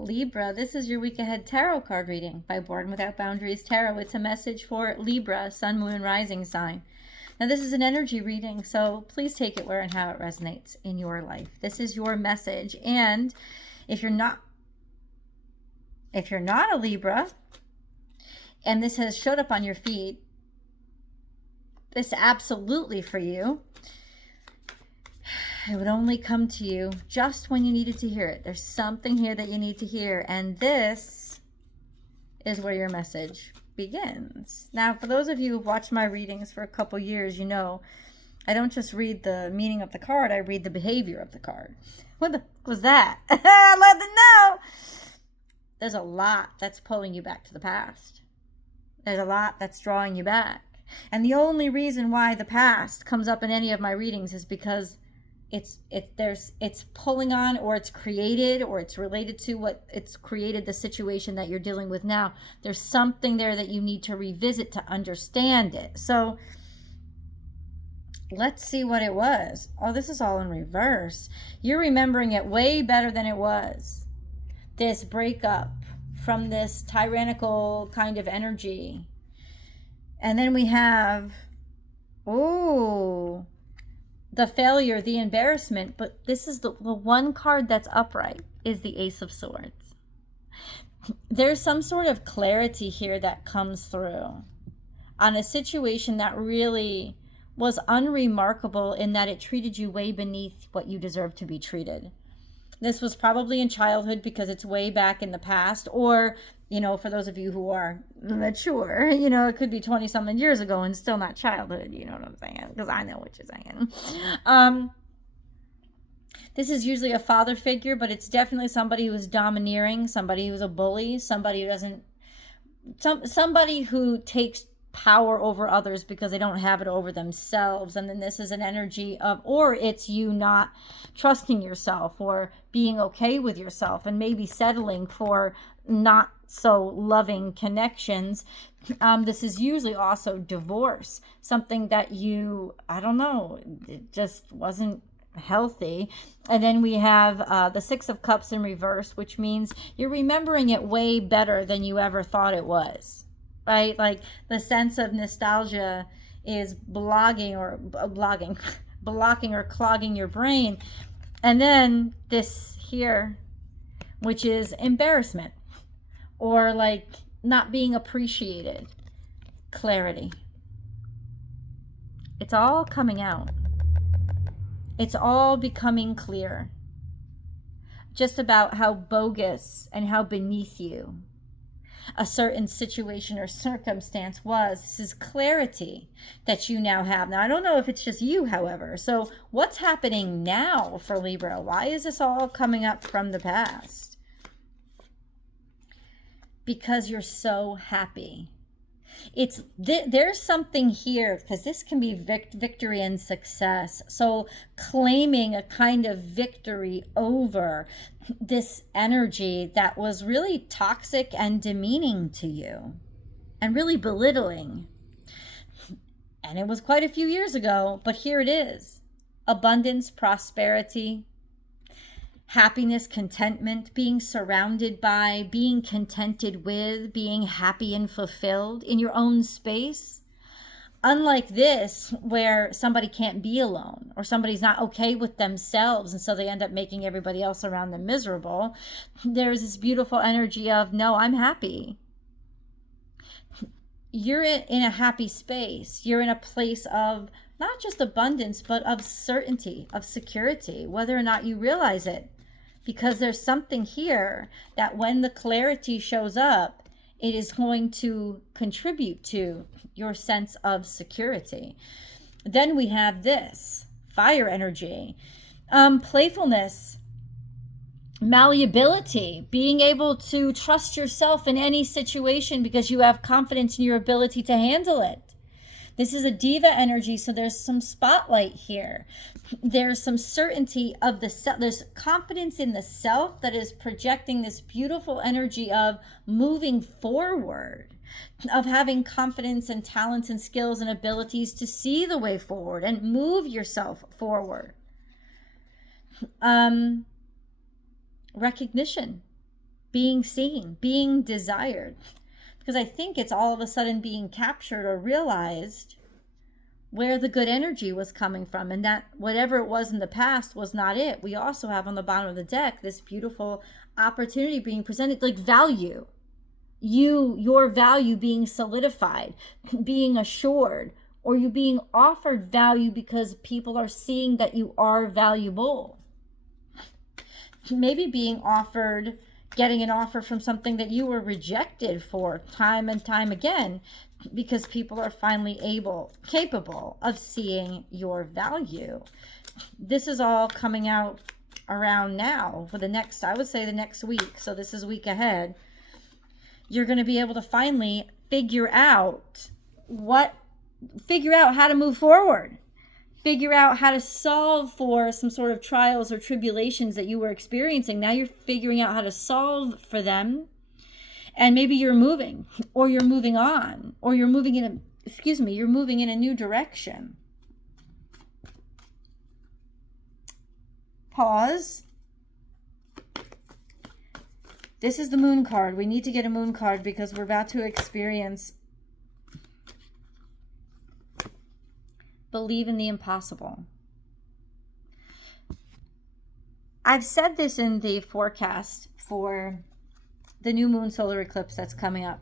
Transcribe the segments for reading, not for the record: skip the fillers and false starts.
Libra, this is your week ahead tarot card reading by Born Without Boundaries Tarot. It's a message for Libra, Sun, Moon, and Rising sign. Now, this is an energy reading, so please take it where and how it resonates in your life. This is your message, and if you're not a Libra, and this has showed up on your feed, this is absolutely for you. It would only come to you just when you needed to hear it. There's something here that you need to hear, and this is where your message begins. Now, for those of you who've watched my readings for a couple years, you know I don't just read the meaning of the card, I read the behavior of the card. What the was that? I'd love to know. There's a lot that's pulling you back to the past. There's a lot that's drawing you back. And the only reason why the past comes up in any of my readings is because it's pulling on, or it's created, or it's related to what it's created, the situation that you're dealing with now. There's something there that you need to revisit to understand it. So let's see what it was. Oh, this is all in reverse. You're remembering it way better than it was. This breakup from this tyrannical kind of energy. And then we have, oh, the failure, the embarrassment, but this is the one card that's upright is the Ace of Swords. There's some sort of clarity here that comes through on a situation that really was unremarkable in that it treated you way beneath what you deserve to be treated. This was probably in childhood because it's way back in the past, or, you know, for those of you who are mature, you know, it could be 20-something years ago and still not childhood, you know what I'm saying? Because I know what you're saying. This is usually a father figure, but it's definitely somebody who is domineering, somebody who's a bully, somebody who doesn't, somebody who takes power over others because they don't have it over themselves. And then this is an energy of, or it's you not trusting yourself or being okay with yourself and maybe settling for not so loving connections. This is usually also divorce, something that you, I don't know, it just wasn't healthy. And then we have the Six of Cups in reverse, which means you're remembering it way better than you ever thought it was. Right? Like the sense of nostalgia is blocking or clogging your brain. And then this here, which is embarrassment or like not being appreciated. Clarity. It's all coming out. It's all becoming clear. Just about how bogus and how beneath you a certain situation or circumstance was. This is clarity that you now have. Now, I don't know if it's just you, however. So what's happening now for Libra? Why is this all coming up from the past? Because you're so happy. It's there's something here, because this can be victory and success. So claiming a kind of victory over this energy that was really toxic and demeaning to you and really belittling. And it was quite a few years ago, but here it is. Abundance, prosperity, happiness, contentment, being surrounded by, being contented with, being happy and fulfilled in your own space. Unlike this, where somebody can't be alone or somebody's not okay with themselves and so they end up making everybody else around them miserable, there's this beautiful energy of, no, I'm happy. You're in a happy space. You're in a place of not just abundance, but of certainty, of security, whether or not you realize it. Because there's something here that when the clarity shows up, it is going to contribute to your sense of security. Then we have this, fire energy, playfulness, malleability, being able to trust yourself in any situation because you have confidence in your ability to handle it. This is a diva energy, so there's some spotlight here. There's some certainty of the self. There's confidence in the self that is projecting this beautiful energy of moving forward, of having confidence and talents and skills and abilities to see the way forward and move yourself forward. Recognition. being seen, being desired. Because I think it's all of a sudden being captured or realized where the good energy was coming from, and that whatever it was in the past was not it. We also have on the bottom of the deck this beautiful opportunity being presented, like value. Your value being solidified, being assured, or you being offered value because people are seeing that you are valuable. Maybe being offered, getting an offer from something that you were rejected for time and time again, because people are finally capable of seeing your value. This is all coming out around now for the next, I would say the next week. So this is week ahead. You're going to be able to finally figure out how to move forward. Figure out how to solve for some sort of trials or tribulations that you were experiencing. Now you're figuring out how to solve for them. And maybe you're moving, or you're moving on, or you're moving in a new direction. Pause. This is the moon card. We need to get a moon card because we're about to experience believe in the impossible. I've said this in the forecast for the new moon solar eclipse that's coming up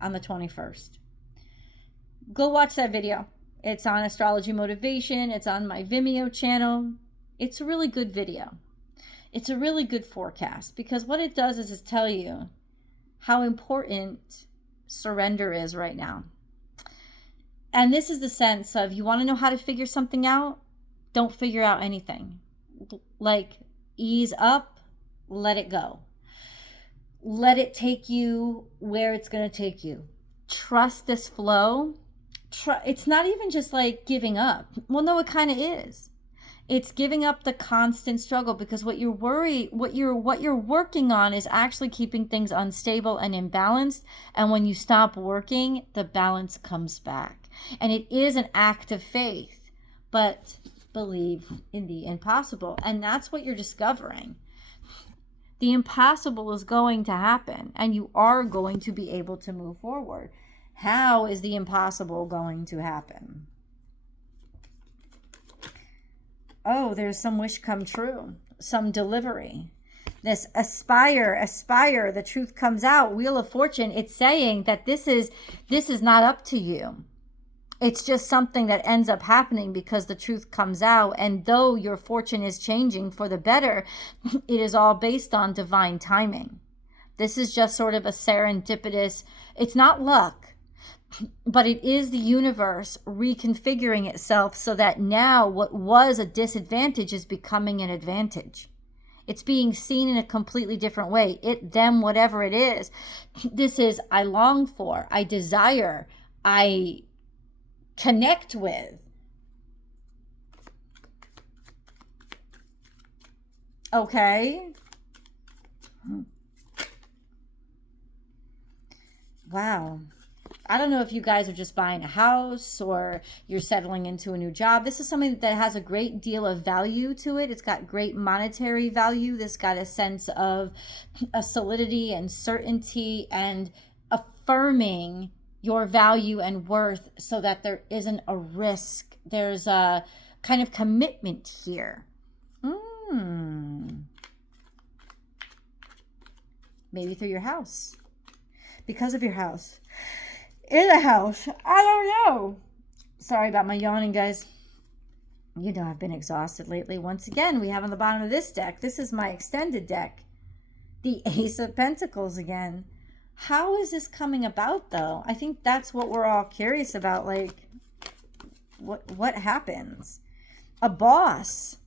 on the 21st. Go watch that video. It's on Astrology Motivation. It's on my Vimeo channel. It's a really good video. It's a really good forecast, because what it does is tell you how important surrender is right now. And this is the sense of, you want to know how to figure something out? Don't figure out anything. Like, ease up, let it go. Let it take you where it's going to take you. Trust this flow. It's not even just like giving up. Well, no, it kind of is. It's giving up the constant struggle, because what you're working on is actually keeping things unstable and imbalanced. And when you stop working, the balance comes back. And it is an act of faith, but believe in the impossible. And that's what you're discovering. The impossible is going to happen, and you are going to be able to move forward. How is the impossible going to happen? Oh, there's some wish come true, some delivery. This aspire, the truth comes out. Wheel of Fortune, it's saying that this is not up to you. It's just something that ends up happening because the truth comes out. And though your fortune is changing for the better, it is all based on divine timing. This is just sort of a serendipitous, it's not luck, but it is the universe reconfiguring itself so that now what was a disadvantage is becoming an advantage. It's being seen in a completely different way. It, them, whatever it is. This is, I long for, I desire, I connect with. Okay. Wow. I don't know if you guys are just buying a house or you're settling into a new job. This is something that has a great deal of value to it. It's got great monetary value. This got a sense of a solidity and certainty and affirming your value and worth so that there isn't a risk. There's a kind of commitment here. Maybe through your house. Because of your house. In a house. I don't know. Sorry about my yawning, guys. You know I've been exhausted lately. Once again, we have on the bottom of this deck, this is my extended deck, the Ace of Pentacles again. How is this coming about, though? I think that's what we're all curious about. Like, what happens? A boss.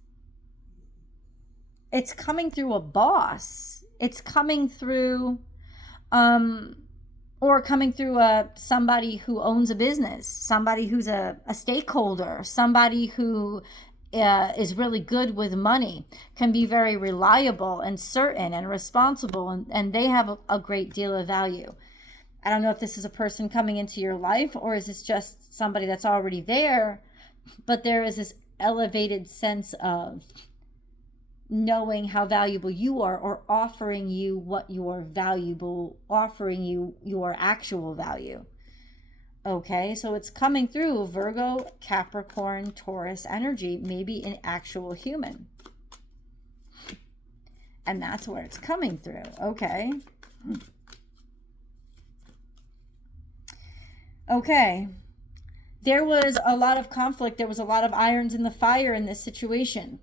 It's coming through a boss. It's coming through, or coming through somebody who owns a business, somebody who's a stakeholder, somebody who is really good with money, can be very reliable and certain and responsible, and they have a great deal of value. I don't know if this is a person coming into your life or is this just somebody that's already there, but there is this elevated sense of knowing how valuable you are, or offering you what you're valuable, offering you your actual value. Okay, so it's coming through Virgo, Capricorn, Taurus energy, maybe an actual human. And that's where it's coming through. Okay. Okay. There was a lot of conflict. There was a lot of irons in the fire in this situation.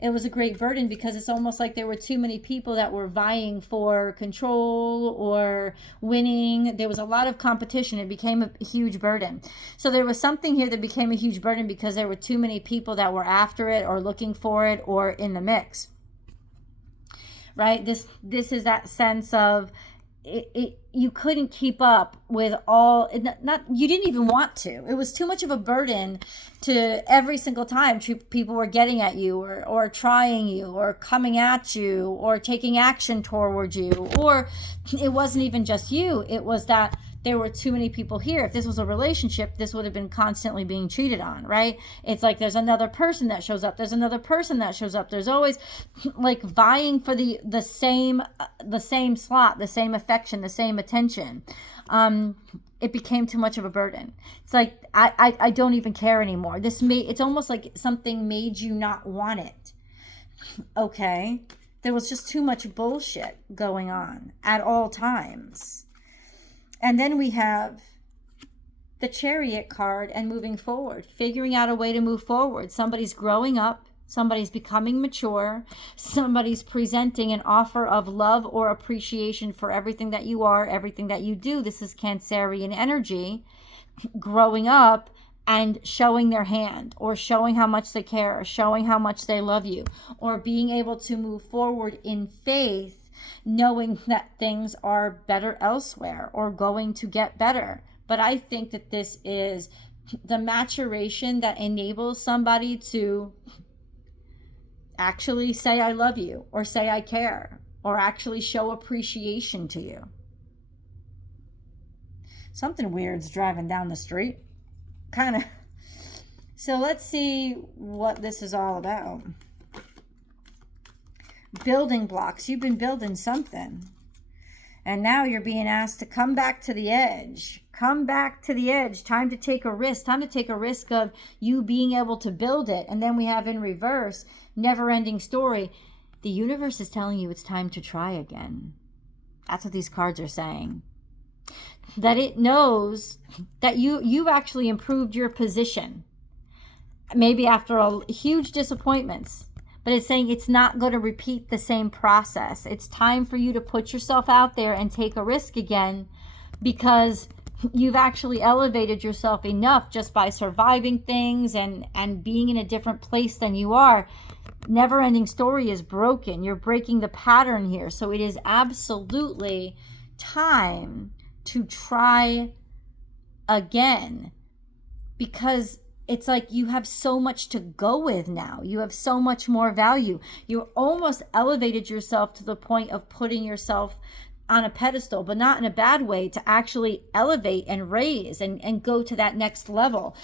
It was a great burden because it's almost like there were too many people that were vying for control or winning. There was a lot of competition. It became a huge burden. So there was something here that became a huge burden because there were too many people that were after it or looking for it or in the mix. Right? This is that sense of you couldn't keep up with all, you didn't even want to. It was too much of a burden to every single time people were getting at you or trying you or coming at you or taking action towards you. Or it wasn't even just you. It was that there were too many people here. If this was a relationship, this would have been constantly being cheated on, right? It's like there's another person that shows up. There's another person that shows up. There's always like vying for the same slot, the same affection, the same attention. It became too much of a burden. It's like I don't even care anymore. It's almost like something made you not want it. Okay, there was just too much bullshit going on at all times. And then we have the Chariot card and moving forward, figuring out a way to move forward. Somebody's growing up, somebody's becoming mature, somebody's presenting an offer of love or appreciation for everything that you are, everything that you do. This is Cancerian energy, growing up and showing their hand, or showing how much they care, or showing how much they love you, or being able to move forward in faith, knowing that things are better elsewhere or going to get better. But I think that this is the maturation that enables somebody to actually say I love you, or say I care, or actually show appreciation to you. Something weird's driving down the street. Kind of. So let's see what this is all about. Building blocks. You've been building something. And now you're being asked to come back to the edge. Come back to the edge. Time to take a risk. Time to take a risk of you being able to build it. And then we have in reverse, never-ending story. The universe is telling you it's time to try again. That's what these cards are saying. That it knows that you've actually improved your position. Maybe after huge disappointments. But it's saying it's not going to repeat the same process. It's time for you to put yourself out there and take a risk again, because you've actually elevated yourself enough just by surviving things and being in a different place than you are. Never-ending story is broken. You're breaking the pattern here. So it is absolutely time to try again, because it's like you have so much to go with now. You have so much more value. You almost elevated yourself to the point of putting yourself on a pedestal, but not in a bad way, to actually elevate and raise and go to that next level.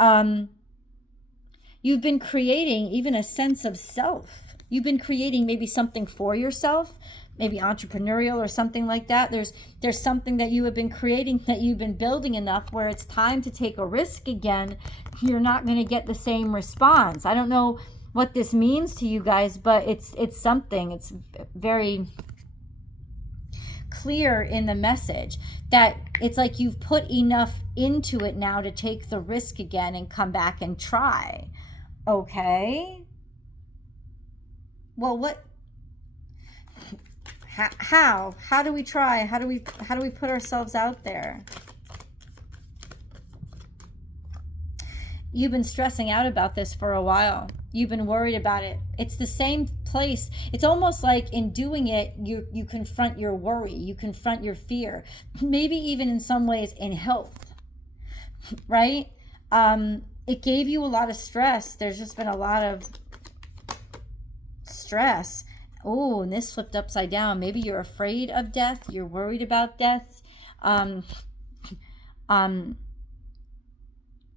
You've been creating even a sense of self. You've been creating maybe something for yourself, maybe entrepreneurial or something like that. There's something that you have been creating, that you've been building enough where it's time to take a risk again. You're not going to get the same response. I don't know what this means to you guys, but it's something. It's very clear in the message that it's like you've put enough into it now to take the risk again and come back and try. Okay. Well, what? How do we try? How do we put ourselves out there? You've been stressing out about this for a while. You've been worried about it. It's the same place. It's almost like in doing it, you confront your worry, you confront your fear, maybe even in some ways in health, right? It gave you a lot of stress. There's just been a lot of stress. Oh, and this flipped upside down. Maybe you're afraid of death. You're worried about death.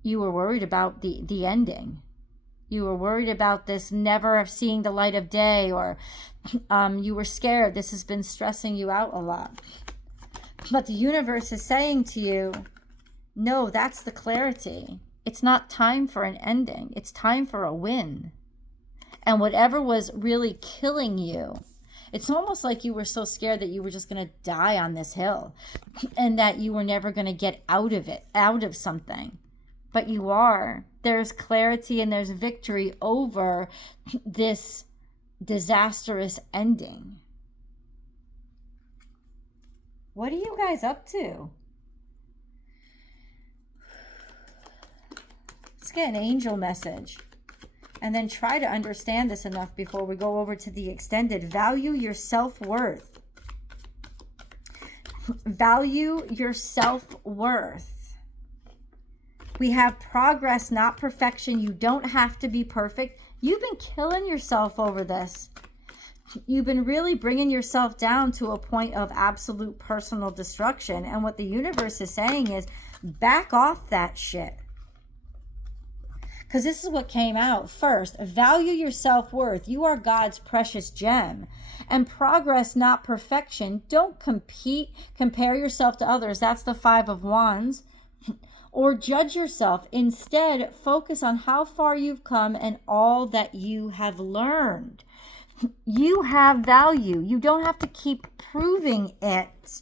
You were worried about the ending. You were worried about this never seeing the light of day, or you were scared. This has been stressing you out a lot. But the universe is saying to you, no, that's the clarity. It's not time for an ending. It's time for a win. And whatever was really killing you, it's almost like you were so scared that you were just going to die on this hill and that you were never going to get out of it, out of something. But you are. There's clarity and there's victory over this disastrous ending. What are you guys up to? Let's get an angel message. And then try to understand this enough before we go over to the extended. Value your self-worth. Value your self-worth. We have progress, not perfection. You don't have to be perfect. You've been killing yourself over this. You've been really bringing yourself down to a point of absolute personal destruction. And what the universe is saying is, back off that shit. Because this is what came out first. Value your self-worth. You are God's precious gem. And progress, not perfection. Don't compare yourself to others. That's the 5 of Wands. Or judge yourself. Instead, focus on how far you've come and all that you have learned. You have value. You don't have to keep proving it.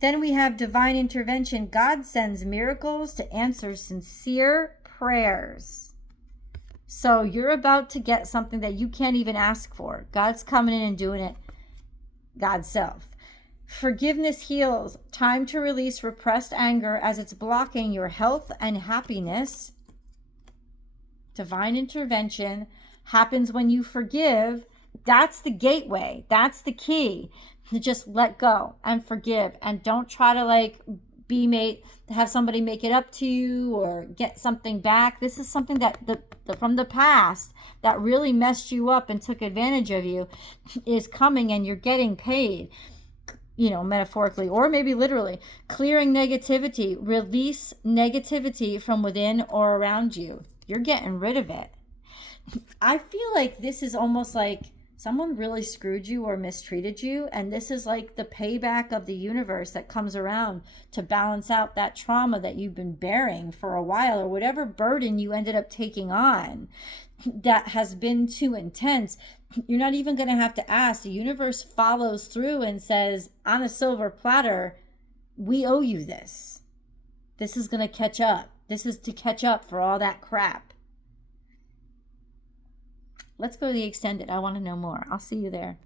Then we have divine intervention. God sends miracles to answer sincere prayers. So you're about to get something that you can't even ask for. God's coming in and doing it God's self. Forgiveness heals. Time to release repressed anger as it's blocking your health and happiness. Divine intervention happens when you forgive. That's the gateway. That's the key. To just let go and forgive, and don't try to have somebody make it up to you or get something back. This is something that from the past that really messed you up and took advantage of you is coming, and you're getting paid, metaphorically or maybe literally. Clearing negativity. Release negativity from within or around you. You're getting rid of it. I feel like this is almost like someone really screwed you or mistreated you, and this is like the payback of the universe that comes around to balance out that trauma that you've been bearing for a while, or whatever burden you ended up taking on that has been too intense. You're not even going to have to ask. The universe follows through and says, on a silver platter, we owe you this. This is going to catch up. This is to catch up for all that crap. Let's go to the extended. I want to know more. I'll see you there.